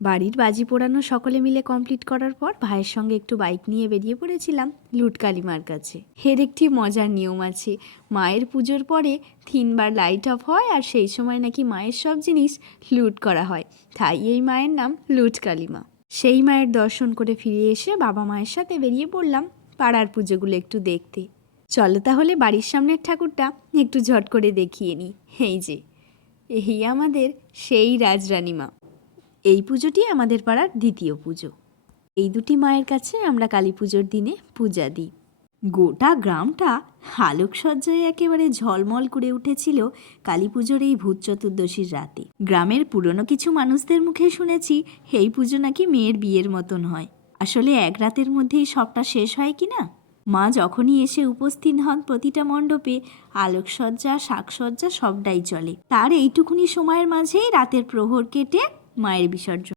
বাড়ির বাজি পোড়ানো সকলে মিলে কমপ্লিট করার পর ভাইয়ের সঙ্গে একটু বাইক নিয়ে বেরিয়ে পড়েছিলাম লুটকালি মার কাছে। এর একটি মজার নিয়ম আছে, মায়ের পুজোর পরে 3বার লাইট অফ হয় আর সেই সময় নাকি মায়ের সব জিনিস লুট করা হয়, তাই এই মায়ের নাম লুটকালি মা। সেই মায়ের দর্শন করে ফিরে এসে বাবা মায়ের সাথে বেরিয়ে পড়লাম পাড়ার পুজোগুলো একটু দেখতে। চলো তাহলে বাড়ির সামনের ঠাকুরটা একটু ঝট করে দেখিয়ে নিই। এই আমাদের সেই রাজরানীমা। এই পুজোটি আমাদের পাড়ার দ্বিতীয় পুজো। এই দুটি মায়ের কাছে আমরা কালী পুজোর দিনে পূজা দিই। গোটা গ্রামটা আলোকসজ্জায় একেবারে ঝলমল করে উঠেছিল কালী পুজোর এই ভূত চতুর্দশীর রাতে। গ্রামের পুরনো কিছু মানুষদের মুখে শুনেছি এই পুজো নাকি মেয়ের বিয়ের মতন হয়। আসলে এক রাতের মধ্যেই সবটা শেষ হয় কি না? মা যখনই এসে উপস্থিত হন প্রতিটা মণ্ডপে আলোকসজ্জা সাজসজ্জা সবটাই চলে। তার এইটুকুনি সময়ের মাঝেই রাতের প্রহর কেটে মায়ের বিসর্জন।